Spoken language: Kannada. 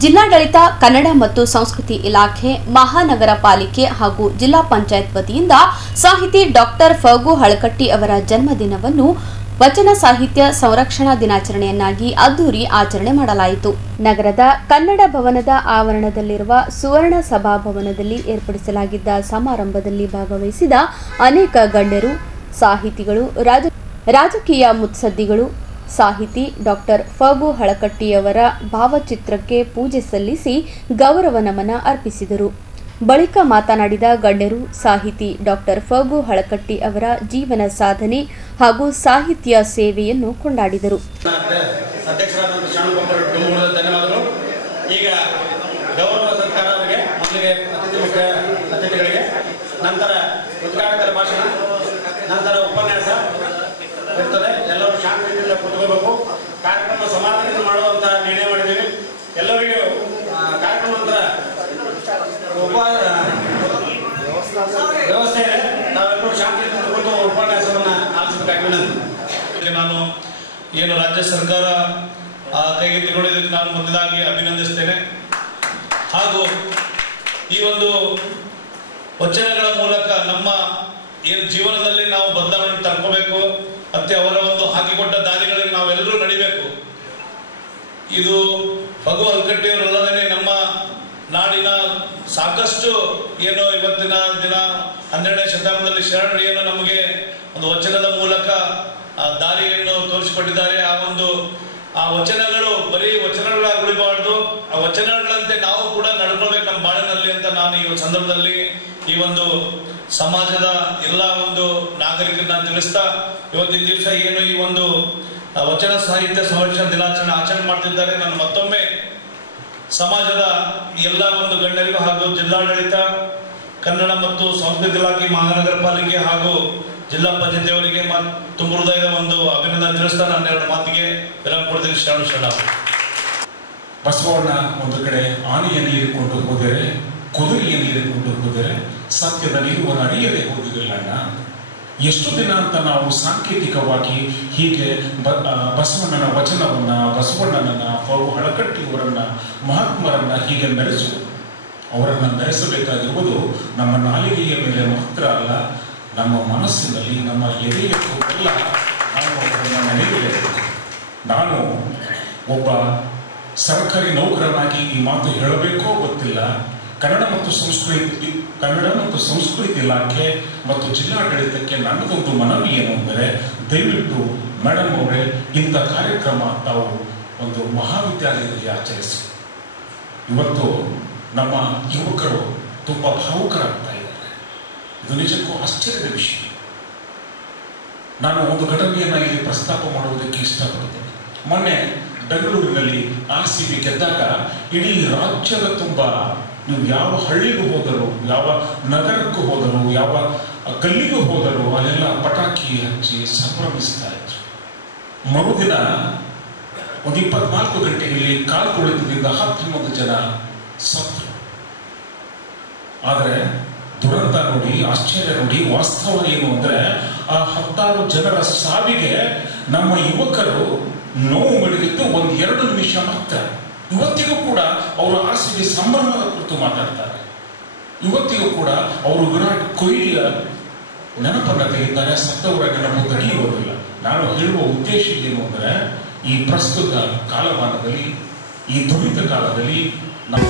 ಜಿಲ್ಲಾಡಳಿತ ಕನ್ನಡ ಮತ್ತು ಸಂಸ್ಕೃತಿ ಇಲಾಖೆ ಮಹಾನಗರ ಪಾಲಿಕೆ ಹಾಗೂ ಜಿಲ್ಲಾ ಪಂಚಾಯತ್ ವತಿಯಿಂದ ಸಾಹಿತಿ ಡಾಕ್ಟರ್ ಫಗು ಹಳಕಟ್ಟಿ ಅವರ ಜನ್ಮದಿನವನ್ನು ವಚನ ಸಾಹಿತ್ಯ ಸಂರಕ್ಷಣಾ ದಿನಾಚರಣೆಯನ್ನಾಗಿ ಅದ್ದೂರಿ ಆಚರಣೆ ಮಾಡಲಾಯಿತು. ನಗರದ ಕನ್ನಡ ಭವನದ ಆವರಣದಲ್ಲಿರುವ ಸುವರ್ಣ ಸಭಾಭವನದಲ್ಲಿ ಏರ್ಪಡಿಸಲಾಗಿದ್ದ ಸಮಾರಂಭದಲ್ಲಿ ಭಾಗವಹಿಸಿದ ಅನೇಕ ಗಣ್ಯರು, ಸಾಹಿತಿಗಳು, ರಾಜಕೀಯ ಮುತ್ಸದ್ದಿಗಳು ಸಾಹಿತಿ ಡಾಕ್ಟರ್ ಫಗು ಹಳಕಟ್ಟಿಯವರ ಭಾವಚಿತ್ರಕ್ಕೆ ಪೂಜೆ ಸಲ್ಲಿಸಿ ಗೌರವ ನಮನ ಅರ್ಪಿಸಿದರು. ಬಳಿಕ ಮಾತನಾಡಿದ ಗಣ್ಯರು ಸಾಹಿತಿ ಡಾಕ್ಟರ್ ಫಗು ಹಳಕಟ್ಟಿ ಅವರ ಜೀವನ ಸಾಧನೆ ಹಾಗೂ ಸಾಹಿತ್ಯ ಸೇವೆಯನ್ನು ಕೊಂಡಾಡಿದರು. ಎಲ್ಲರೂ ಶಾಂತಿಯಿಂದ ಕೂತ್ಕೋಬೇಕು. ಕಾರ್ಯಕ್ರಮ ಸಮಾಧಾನ ಮಾಡುವಂತ ನಿರ್ಣಯ ಮಾಡಿದ್ದೀವಿ. ಎಲ್ಲರಿಗೂ ಕಾರ್ಯಕ್ರಮ ವ್ಯವಸ್ಥೆ ಇದೆ. ನಾವೆಲ್ಲರೂ ಶಾಂತಿಯಿಂದ ಕೂತು ಉಪನ್ಯಾಸವನ್ನ ಆಲಿಸಬೇಕಾಗಿ ವಿನಂತಿ. ನಾನು ಏನು ರಾಜ್ಯ ಸರ್ಕಾರ ಕೈಗೆತ್ತಿಕೊಂಡಿದ್ದಕ್ಕೆ ನಾನು ಮೊದಲಾಗಿ ಅಭಿನಂದಿಸ್ತೇನೆ. ಹಾಗೂ ಈ ಒಂದು ವಚನಗಳ ಮೂಲಕ ನಮ್ಮ ಏನು ಜೀವನದಲ್ಲಿ ನಾವು ಬದಲಾವಣೆ ತರ್ಕೋಬೇಕು ಮತ್ತೆ ಅವರ ಒಂದು ಹಾಕಿಕೊಟ್ಟ ದಾರಿಗಳಲ್ಲಿ ನಾವೆಲ್ಲರೂ ನಡಿಬೇಕು. ಇದು ಫಗು ಹಳಕಟ್ಟಿಯವರಲ್ಲದೇ ನಮ್ಮ ನಾಡಿನ ಸಾಕಷ್ಟು ಏನು ಇವತ್ತಿನ ದಿನ 12ನೇ ಶತಮಾನದಲ್ಲಿ ಶರಣರು ಏನು ನಮಗೆ ಒಂದು ವಚನದ ಮೂಲಕ ದಾರಿಯನ್ನು ತೋರಿಸಿಕೊಟ್ಟಿದ್ದಾರೆ. ಆ ವಚನಗಳು ಬರೀ ವಚನಗಳಾಗಿ ಉಳಿಬಾರ್ದು, ಆ ವಚನಗಳಂತೆ ನಾವು ಕೂಡ ನಡ್ಕೊಳ್ಬೇಕು ನಮ್ಮ ಬಾಳಿನಲ್ಲಿ ಅಂತ ನಾನು ಈ ಸಂದರ್ಭದಲ್ಲಿ ಈ ಒಂದು ಸಮಾಜದ ಎಲ್ಲ ಒಂದು ನಾಗರಿಕರನ್ನ ತಿಳಿಸ್ತಾ, ಇವತ್ತಿನ ದಿವಸ ಏನು ಈ ಒಂದು ವಚನ ಸಾಹಿತ್ಯ ಸಂರಕ್ಷಣಾ ದಿನಾಚರಣೆ ಆಚರಣೆ ಮಾಡ್ತಿದ್ದಾರೆ. ನಾನು ಮತ್ತೊಮ್ಮೆ ಸಮಾಜದ ಎಲ್ಲ ಒಂದು ಗಣ್ಯರಿಗೂ ಹಾಗೂ ಜಿಲ್ಲಾಡಳಿತ ಕನ್ನಡ ಮತ್ತು ಸಂಸ್ಕೃತಿ ಇಲಾಖೆ ಮಹಾನಗರ ಪಾಲಿಕೆ ಹಾಗೂ ಜಿಲ್ಲಾ ಪಂಚಾಯತ್ ಅವರಿಗೆ ತುಂಬ ಹೃದಯದ ಒಂದು ಅಭಿನಂದನೆ ತಿಳಿಸ್ತಾ ನಾನು ಎರಡು ಮಾತಿಗೆ ವಿರಾಮ ಕೊಡ್ತೀನಿ. ಶರಣ ಬಸವಣ್ಣ ಒಂದು ಕಡೆ ಆನೆಯನ್ನು ಹೀರಿಕೊಂಡು ಹೋದರೆ, ಕುದುರೆಯನ್ನು ಹೀರಿಕೊಂಡು ಹೋದರೆ ಸತ್ಯದ ನಿಲುವನ್ನು ಅರಿಯದೆ ಹೋದಿರಲಿಲ್ಲ. ಎಷ್ಟು ದಿನ ಅಂತ ನಾವು ಸಾಂಕೇತಿಕವಾಗಿ ಹೀಗೆ ಬಸವಣ್ಣನ ವಚನವನ್ನ, ಬಸವಣ್ಣನನ್ನ, ಫಗು ಹಳಕಟ್ಟಿಯವರನ್ನ, ಮಹಾತ್ಮರನ್ನ ಹೀಗೆ ಮೆರೆಸು. ಅವರನ್ನ ಮೆರೆಸಬೇಕಾಗಿರುವುದು ನಮ್ಮ ನಾಲಿಗೆಯ ಮೇಲೆ ಮಾತ್ರ ಅಲ್ಲ, ನಮ್ಮ ಮನಸ್ಸಿನಲ್ಲಿ, ನಮ್ಮ ಎದೆಯ ಎಲ್ಲ ನಾವು ಅವರನ್ನ ನೆನೆಯಬೇಕು. ನಾನು ಒಬ್ಬ ಸರ್ಕಾರಿ ನೌಕರನಾಗಿ ಈ ಮಾತು ಹೇಳಬೇಕೋ ಗೊತ್ತಿಲ್ಲ. ಕನ್ನಡ ಮತ್ತು ಸಂಸ್ಕೃತಿ ಇಲಾಖೆ ಮತ್ತು ಜಿಲ್ಲಾಡಳಿತಕ್ಕೆ ನನ್ನದೊಂದು ಮನವಿ ಏನು ಅಂದರೆ, ದಯವಿಟ್ಟು ಮೇಡಮ್ ಅವರೇ ಇಂಥ ಕಾರ್ಯಕ್ರಮ ತಾವು ಒಂದು ಮಹಾವಿದ್ಯಾಲಯದಲ್ಲಿ ಆಚರಿಸಿ. ಇವತ್ತು ನಮ್ಮ ಯುವಕರು ತುಂಬ ಭಾವುಕರಾಗ್ತಾ ಇದ್ದಾರೆ. ಇದು ನಿಜಕ್ಕೂ ಆಶ್ಚರ್ಯದ ವಿಷಯ. ನಾನು ಒಂದು ಘಟನೆಯನ್ನು ಇಲ್ಲಿ ಪ್ರಸ್ತಾಪ ಮಾಡುವುದಕ್ಕೆ ಇಷ್ಟಪಡ್ತೇನೆ. ಮೊನ್ನೆ ಬೆಂಗಳೂರಿನಲ್ಲಿ RCB ಗೆದ್ದಾಗ ಇಡೀ ರಾಜ್ಯದ ತುಂಬ ನೀವು ಯಾವ ಹಳ್ಳಿಗೂ ಹೋದರೂ, ಯಾವ ನಗರಕ್ಕೂ ಹೋದರೂ, ಯಾವ ಗಲ್ಲಿಗೂ ಹೋದರೂ ಅಲ್ಲೆಲ್ಲ ಪಟಾಕಿ ಹಚ್ಚಿ ಸಂಭ್ರಮಿಸ್ತಾ ಇದ್ರು. ಮರುದಿನ ಒಂದು 24 ಗಂಟೆಯಲ್ಲಿ ಕಾಲು ತುಳಿತದಿಂದ 11 ಜನ ಸತ್ತರು. ಆದರೆ ದುರಂತ ನೋಡಿ, ಆಶ್ಚರ್ಯ ನೋಡಿ, ವಾಸ್ತವ ಏನು ಅಂದ್ರೆ ಆ 16 ಜನರ ಸಾವಿಗೆ ನಮ್ಮ ಯುವಕರು ನೋವು ಮಾಡಿದ್ದು 1-2 ನಿಮಿಷ ಮಾತ್ರ. ಇವತ್ತಿಗೂ ಕೂಡ ಅವರು RCB ಸಂಭ್ರಮದ ಕುರಿತು ಮಾತಾಡ್ತಾರೆ. ಇವತ್ತಿಗೂ ಕೂಡ ಅವರು ವಿರಾಟ್ ಕೊಹ್ಲಿಯ ನೆನಪನ್ನು ತೆಗೆದಿದ್ದಾರೆ, ಸತ್ತವರ ನೆನಪು ತೆಗೆಯುವುದಿಲ್ಲ. ನಾನು ಹೇಳುವ ಉದ್ದೇಶ ಏನು ಅಂದರೆ, ಈ ಪ್ರಸ್ತುತ ಕಾಲಮಾನದಲ್ಲಿ, ಈ ದುರಿತ ಕಾಲದಲ್ಲಿ ನಾವು